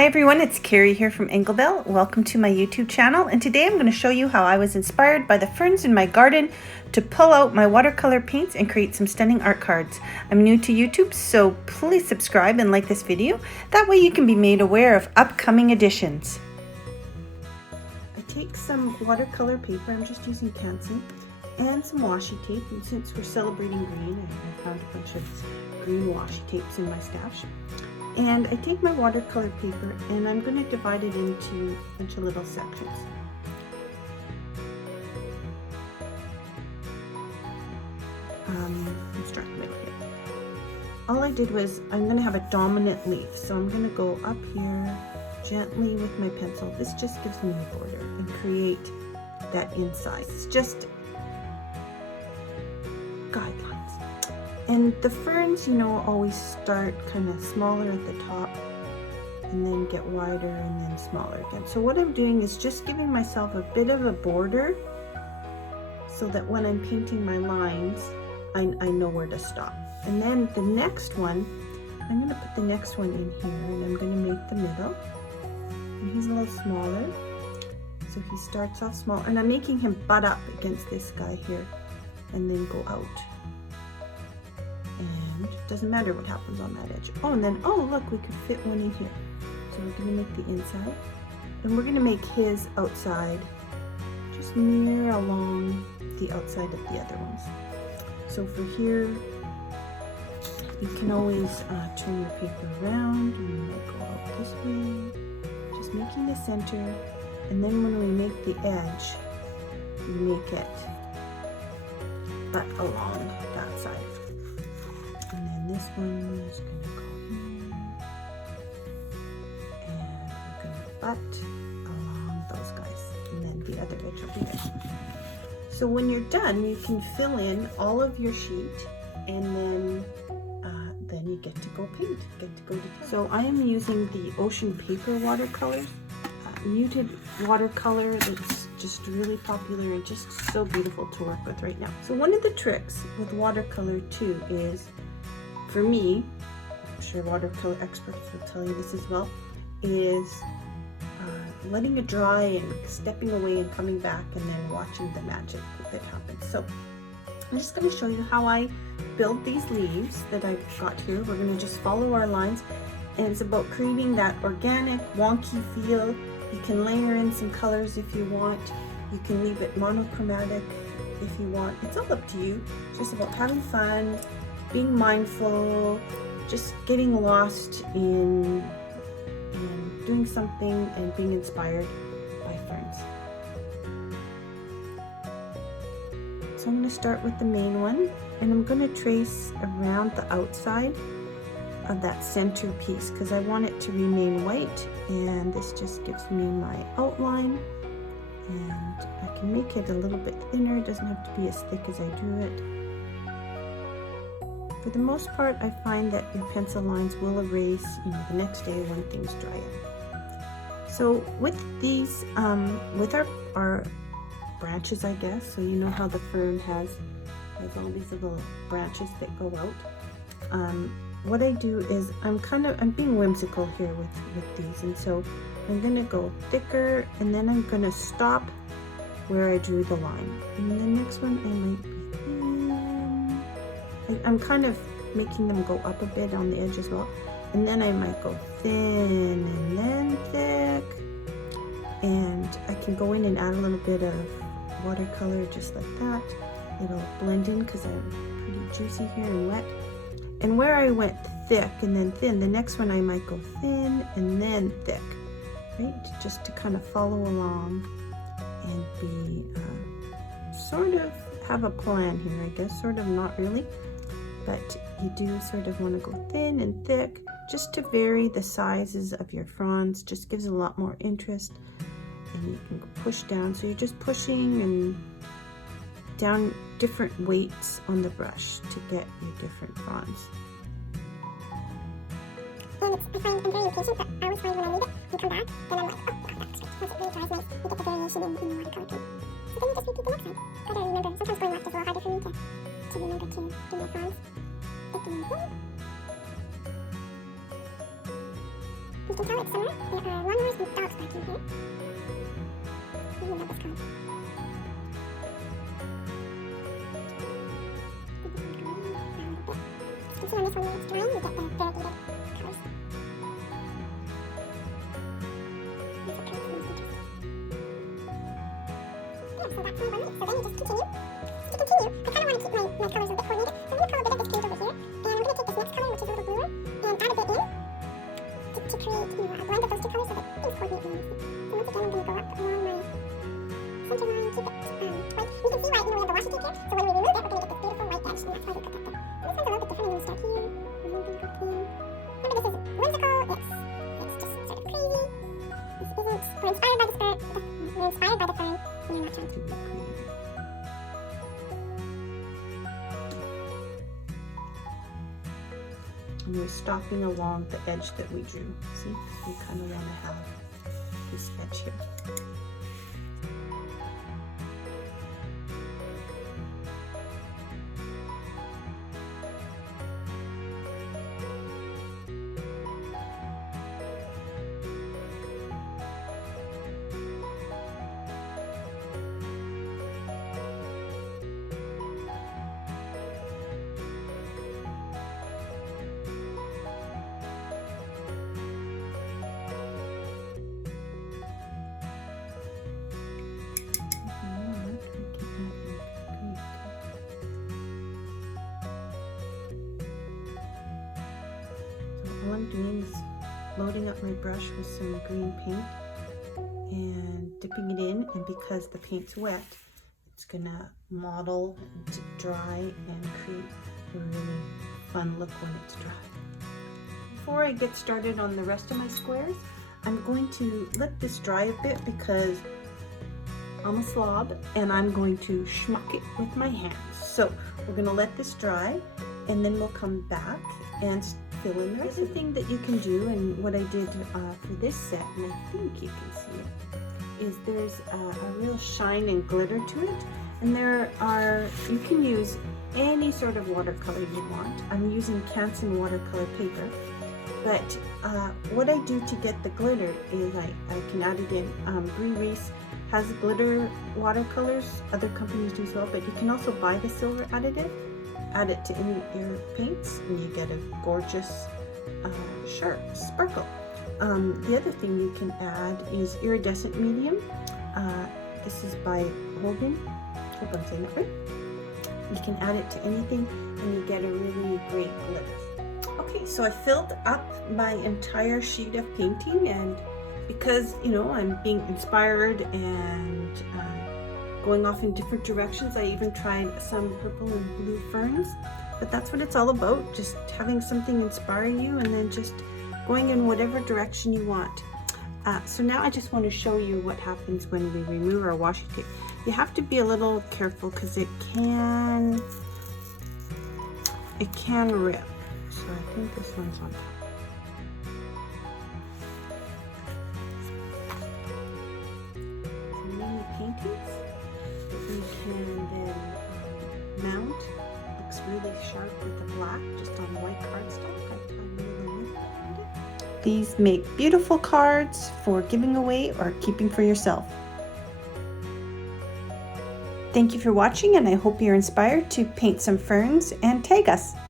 Hi everyone, it's Carrie here from Englebell. Welcome to my YouTube channel, and today I'm going to show you how I was inspired by the ferns in my garden to pull out my watercolor paints and create some stunning art cards. I'm new to YouTube, so please subscribe and like this video. That way you can be made aware of upcoming additions. I take some watercolor paper, I'm just using Canson, and some washi tape, and since we're celebrating green, I found a bunch of green washi tapes in my stash. And I take my watercolor paper and I'm going to divide it into a bunch of little sections. I'm starting middle here. All I did was, I'm going to have a dominant leaf, so I'm going to go up here gently with my pencil. This just gives me a border and create that inside. It's just guidelines. And the ferns, you know, always start kind of smaller at the top and then get wider and then smaller again. So what I'm doing is just giving myself a bit of a border so that when I'm painting my lines, I know where to stop. And then the next one, I'm going to put the next one in here and I'm going to make the middle. And he's a little smaller, so he starts off small. And I'm making him butt up against this guy here and then go out. And it doesn't matter what happens on that edge. Oh, and then, oh look, we could fit one in here. So we're going to make the inside. And we're going to make his outside just near along the outside of the other ones. So for here, you can always turn your paper around and you might go out this way. Just making the center. And then when we make the edge, we make it but along that side. And then this one is going to go here, and we're going to butt along those guys, and then the other edge will be there. So when you're done, you can fill in all of your sheet, and then you get to go paint, So I am using the Ocean Paper watercolors, muted watercolor that's just really popular and just so beautiful to work with right now. So one of the tricks with watercolor too is, for me, I'm sure watercolor experts will tell you this as well, is letting it dry and stepping away and coming back and then watching the magic that happens. So I'm just going to show you how I build these leaves that I've got here. We're going to just follow our lines, and it's about creating that organic, wonky feel. You can layer in some colors if you want. You can leave it monochromatic if you want. It's all up to you. It's just about having fun, being mindful, just getting lost in doing something and being inspired by ferns. So I'm going to start with the main one, and I'm going to trace around the outside of that center piece because I want it to remain white, and this just gives me my outline, and I can make it a little bit thinner. It doesn't have to be as thick as I do it. For the most part, I find that your pencil lines will erase, you know, the next day when things dry up. So with these, with our branches, I guess, so you know how the fern has all these little branches that go out. What I do is I'm being whimsical here with these, and so I'm gonna go thicker, and then I'm gonna stop where I drew the line. And the next one I might be thin. I'm kind of making them go up a bit on the edge as well. And then I might go thin and then thick. And I can go in and add a little bit of watercolor just like that. It'll blend in because I'm pretty juicy here and wet. And where I went thick and then thin, the next one I might go thin and then thick, right? Just to kind of follow along and be sort of have a plan here, I guess. Sort of, not really, but you do sort of want to go thin and thick just to vary the sizes of your fronds. Just gives a lot more interest, and you can push down. So you're just pushing and down different weights on the brush to get your different fronds. And I find I'm very impatient, but I always find when I need it and come back, then I'm like, oh, that's great. Once it really dries nice, you get the variation in the watercolor paint. So then you just repeat the next time. Gotta remember, sometimes going left is a little harder for me to remember to do my fronds. You can tell it's summer. There are lawnmowers and dogs back in here. I really love this card. You can see on this one when it's drying, you get the variegated colors. That's what creates these features. Yeah, so that's my one minute. So then you just continue. To continue, I kind of want to keep my colors a bit coordinated. So I'm going to pull a bit of this paint over here, and I'm going to take this next color, which is a little bluer, and add a bit in to create, a blend of those two colors so that things coordinate really nicely. So once again, I'm going to go up along my center line, keep it white. You can see why, we have the washi tape here, so when we remove it, we're going to get this beautiful white edge, and that's why we put that there. And this one's a little bit different. I'm going to start here, and then I'm going to go in. Remember, this is whimsical, it's just sort of crazy. This isn't, we're inspired by the skirt, we're inspired by the fern, and you're not trying to be creative. And we're stopping along the edge that we drew. See, we kind of want to have this edge here. All I'm doing is loading up my brush with some green paint and dipping it in, and because the paint's wet, it's gonna model and dry and create a really fun look when it's dry. Before I get started on the rest of my squares, I'm going to let this dry a bit because I'm a slob and I'm going to schmuck it with my hands. So we're gonna let this dry and then we'll come back and fill in the rest. The other thing that you can do, and what I did for this set, and I think you can see it, is there's a real shine and glitter to it. And you can use any sort of watercolor you want. I'm using Canson watercolor paper. But what I do to get the glitter is I can add it in. Brie Reese has glitter watercolors. Other companies do as well, but you can also buy the silver additive. Add it to any of your paints and you get a gorgeous sharp sparkle. The other thing you can add is iridescent medium. This is by Hogan. Hope I'm saying that right. You can add it to anything and you get a really great glitter. Okay, so I filled up my entire sheet of painting, and because, you know, I'm being inspired and going off in different directions, I even tried some purple and blue ferns. But that's what it's all about, just having something inspire you and then just going in whatever direction you want. So now I just want to show you what happens when we remove our washi tape. You have to be a little careful because it can rip. So I think this one's on top. So many paintings we can then mount. Looks really sharp with the black, just on white cardstock. These make beautiful cards for giving away or keeping for yourself. Thank you for watching, and I hope you're inspired to paint some ferns and tag us.